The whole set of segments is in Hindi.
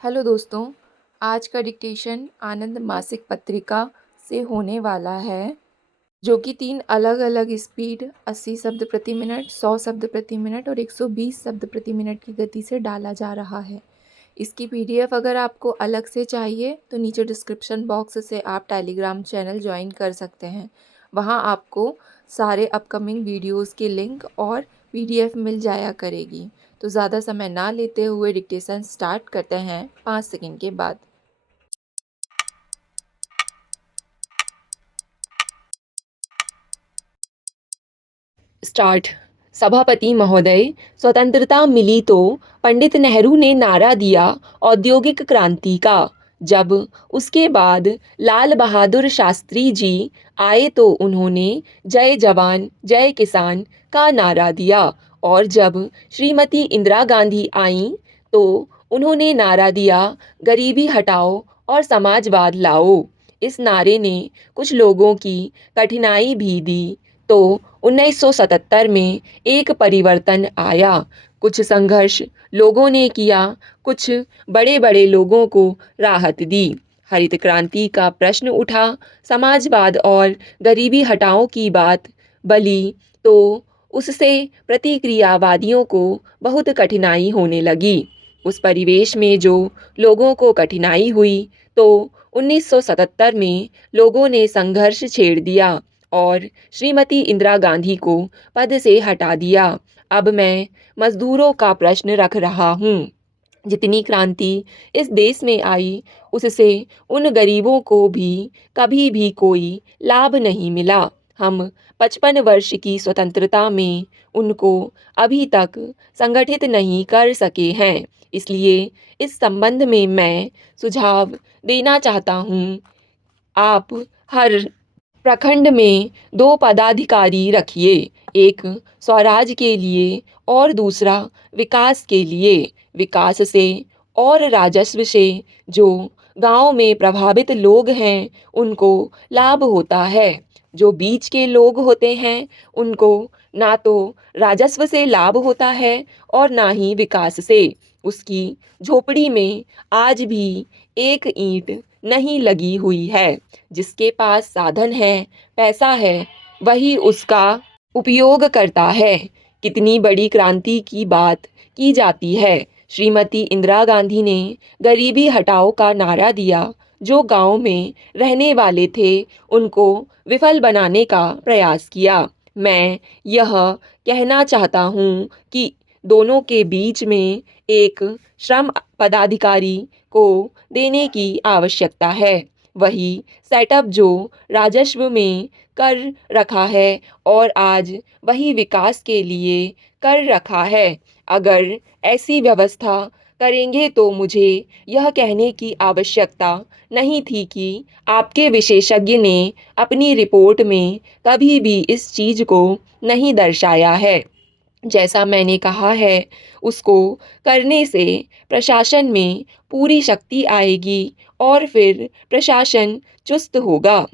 हेलो दोस्तों, आज का डिक्टेशन आनंद मासिक पत्रिका से होने वाला है, जो कि 3 अलग-अलग स्पीड 80 शब्द प्रति मिनट, 100 शब्द प्रति मिनट और 120 शब्द प्रति मिनट की गति से डाला जा रहा है। इसकी पीडीएफ अगर आपको अलग से चाहिए तो नीचे डिस्क्रिप्शन बॉक्स से आप टेलीग्राम चैनल ज्वाइन कर सकते हैं। वहाँ आपको सारे अपकमिंग वीडियोज़ की लिंक और पीडीएफ मिल जाया करेगी। तो ज़्यादा समय ना लेते हुए डिक्टेशन स्टार्ट करते हैं 5 सेकंड के बाद। स्टार्ट। सभापति महोदय, स्वतंत्रता मिली तो पंडित नेहरू ने नारा दिया औद्योगिक क्रांति का। जब उसके बाद लाल बहादुर शास्त्री जी आए तो उन्होंने जय जवान जय किसान का नारा दिया और जब श्रीमती इंदिरा गांधी आईं तो उन्होंने नारा दिया गरीबी हटाओ और समाजवाद लाओ। इस नारे ने कुछ लोगों की कठिनाई भी दी तो 1977 में एक परिवर्तन आया। कुछ संघर्ष लोगों ने किया, कुछ बड़े बड़े लोगों को राहत दी। हरित क्रांति का प्रश्न उठा, समाजवाद और गरीबी हटाओ की बात बली तो उससे प्रतिक्रियावादियों को बहुत कठिनाई होने लगी। उस परिवेश में जो लोगों को कठिनाई हुई तो 1977 में लोगों ने संघर्ष छेड़ दिया और श्रीमती इंदिरा गांधी को पद से हटा दिया। अब मैं मजदूरों का प्रश्न रख रहा हूँ। जितनी क्रांति इस देश में आई उससे उन गरीबों को भी कभी भी कोई लाभ नहीं मिला। हम 55 वर्ष की स्वतंत्रता में उनको अभी तक संगठित नहीं कर सके हैं। इसलिए इस संबंध में मैं सुझाव देना चाहता हूँ। आप हर प्रखंड में 2 पदाधिकारी रखिए, एक स्वराज के लिए और दूसरा विकास के लिए। विकास से और राजस्व से जो गांव में प्रभावित लोग हैं उनको लाभ होता है। जो बीच के लोग होते हैं उनको ना तो राजस्व से लाभ होता है और ना ही विकास से। उसकी झोपड़ी में आज भी एक ईंट नहीं लगी हुई है। जिसके पास साधन है, पैसा है, वही उसका उपयोग करता है। कितनी बड़ी क्रांति की बात की जाती है। श्रीमती इंदिरा गांधी ने गरीबी हटाओ का नारा दिया। जो गांव में रहने वाले थे उनको विफल बनाने का प्रयास किया। मैं यह कहना चाहता हूँ कि दोनों के बीच में एक श्रम पदाधिकारी को देने की आवश्यकता है। वही सेटअप जो राजस्व में कर रखा है और आज वही विकास के लिए कर रखा है। अगर ऐसी व्यवस्था करेंगे तो मुझे यह कहने की आवश्यकता नहीं थी कि आपके विशेषज्ञ ने अपनी रिपोर्ट में कभी भी इस चीज़ को नहीं दर्शाया है। जैसा मैंने कहा है उसको करने से प्रशासन में पूरी शक्ति आएगी और फिर प्रशासन चुस्त होगा।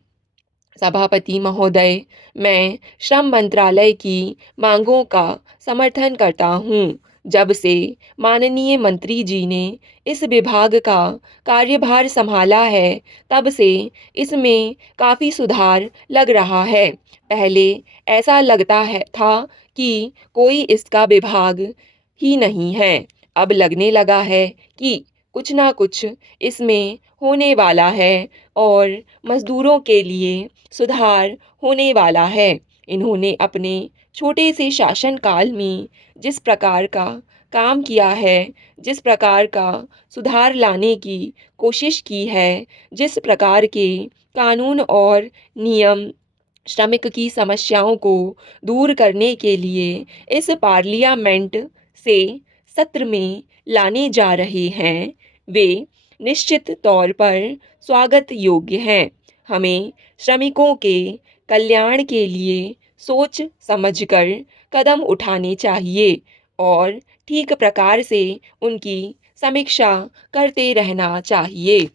सभापति महोदय, मैं श्रम मंत्रालय की मांगों का समर्थन करता हूँ। जब से माननीय मंत्री जी ने इस विभाग का कार्यभार संभाला है तब से इसमें काफ़ी सुधार लग रहा है। पहले ऐसा लगता है था कि कोई इसका विभाग ही नहीं है। अब लगने लगा है कि कुछ ना कुछ इसमें होने वाला है और मज़दूरों के लिए सुधार होने वाला है। इन्होंने अपने छोटे से शासनकाल में जिस प्रकार का काम किया है, जिस प्रकार का सुधार लाने की कोशिश की है, जिस प्रकार के कानून और नियम श्रमिक की समस्याओं को दूर करने के लिए इस पार्लियामेंट से सत्र में लाने जा रहे हैं, वे निश्चित तौर पर स्वागत योग्य हैं। हमें श्रमिकों के कल्याण के लिए सोच समझकर कदम उठाने चाहिए और ठीक प्रकार से उनकी समीक्षा करते रहना चाहिए।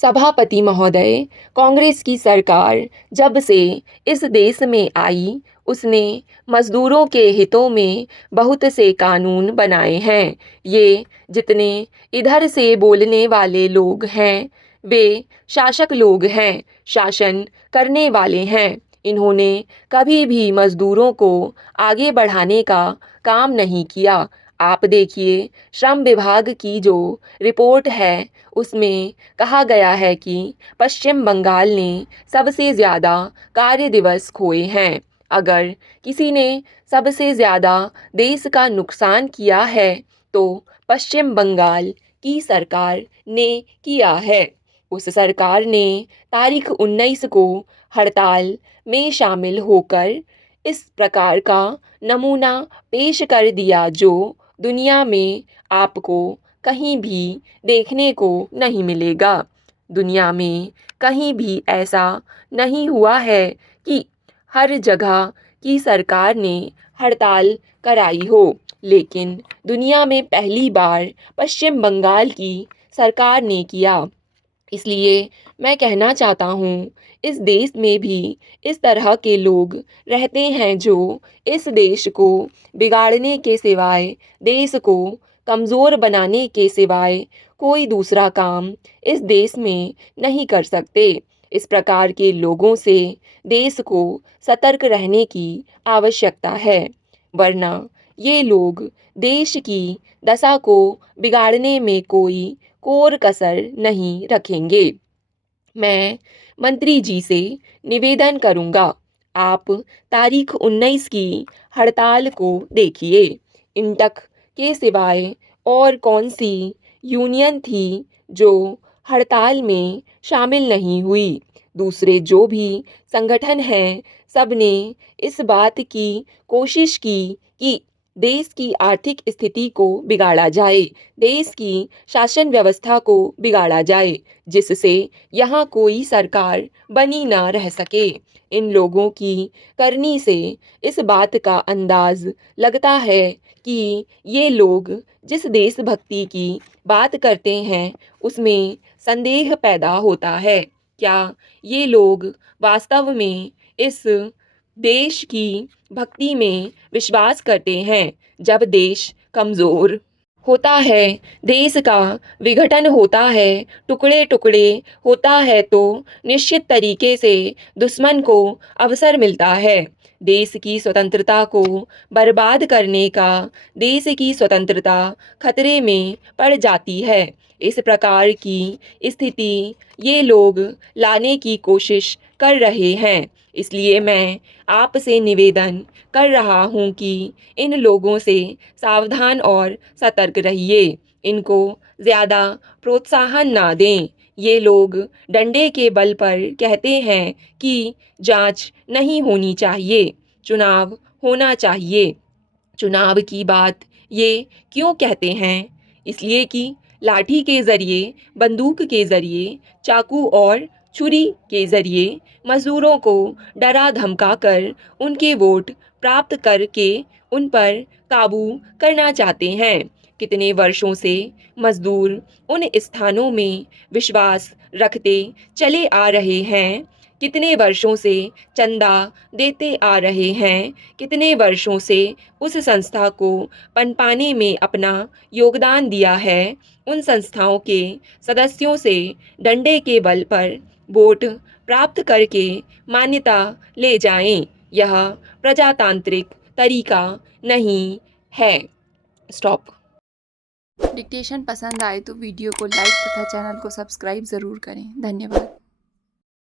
सभापति महोदय, कांग्रेस की सरकार जब से इस देश में आई, उसने मजदूरों के हितों में बहुत से कानून बनाए हैं। ये जितने इधर से बोलने वाले लोग हैं, वे शासक लोग हैं, शासन करने वाले हैं। इन्होंने कभी भी मजदूरों को आगे बढ़ाने का काम नहीं किया। आप देखिए, श्रम विभाग की जो रिपोर्ट है, उसमें कहा गया है कि पश्चिम बंगाल ने सबसे ज़्यादा कार्य दिवस खोए हैं। अगर किसी ने सबसे ज़्यादा देश का नुकसान किया है, तो पश्चिम बंगाल की सरकार ने किया है। उस सरकार ने तारीख 19 को हड़ताल में शामिल होकर इस प्रकार का नमूना पेश कर दिया, जो दुनिया में आपको कहीं भी देखने को नहीं मिलेगा। दुनिया में कहीं भी ऐसा नहीं हुआ है कि हर जगह की सरकार ने हड़ताल कराई हो, लेकिन दुनिया में पहली बार पश्चिम बंगाल की सरकार ने किया। इसलिए मैं कहना चाहता हूँ, इस देश में भी इस तरह के लोग रहते हैं जो इस देश को बिगाड़ने के सिवाय, देश को कमज़ोर बनाने के सिवाय कोई दूसरा काम इस देश में नहीं कर सकते। इस प्रकार के लोगों से देश को सतर्क रहने की आवश्यकता है, वरना ये लोग देश की दशा को बिगाड़ने में कोई कोर कसर नहीं रखेंगे। मैं मंत्री जी से निवेदन करूंगा, आप तारीख 19 की हड़ताल को देखिए। इंटक के सिवाय और कौन सी यूनियन थी जो हड़ताल में शामिल नहीं हुई? दूसरे जो भी संगठन हैं, सब ने इस बात की कोशिश की कि देश की आर्थिक स्थिति को बिगाड़ा जाए, देश की शासन व्यवस्था को बिगाड़ा जाए, जिससे यहाँ कोई सरकार बनी ना रह सके। इन लोगों की करनी से इस बात का अंदाज लगता है कि ये लोग जिस देशभक्ति की बात करते हैं, उसमें संदेह पैदा होता है। क्या ये लोग वास्तव में इस देश की भक्ति में विश्वास करते हैं? जब देश कमज़ोर होता है, देश का विघटन होता है, टुकड़े टुकड़े होता है, तो निश्चित तरीके से दुश्मन को अवसर मिलता है देश की स्वतंत्रता को बर्बाद करने का। देश की स्वतंत्रता खतरे में पड़ जाती है। इस प्रकार की स्थिति ये लोग लाने की कोशिश कर रहे हैं। इसलिए मैं आपसे निवेदन कर रहा हूँ कि इन लोगों से सावधान और सतर्क रहिए। इनको ज़्यादा प्रोत्साहन ना दें। ये लोग डंडे के बल पर कहते हैं कि जांच नहीं होनी चाहिए, चुनाव होना चाहिए। चुनाव की बात ये क्यों कहते हैं? इसलिए कि लाठी के ज़रिए, बंदूक के ज़रिए, चाकू और छुरी के ज़रिए मज़दूरों को डरा धमका कर उनके वोट प्राप्त करके उन पर काबू करना चाहते हैं। कितने वर्षों से मज़दूर उन स्थानों में विश्वास रखते चले आ रहे हैं, कितने वर्षों से चंदा देते आ रहे हैं, कितने वर्षों से उस संस्था को पनपाने में अपना योगदान दिया है। उन संस्थाओं के सदस्यों से डंडे के बल पर वोट प्राप्त करके मान्यता ले जाएं। यह प्रजातांत्रिक तरीका नहीं है। स्टॉप। डिक्टेशन पसंद आए तो वीडियो को लाइक तथा चैनल को सब्सक्राइब ज़रूर करें। धन्यवाद।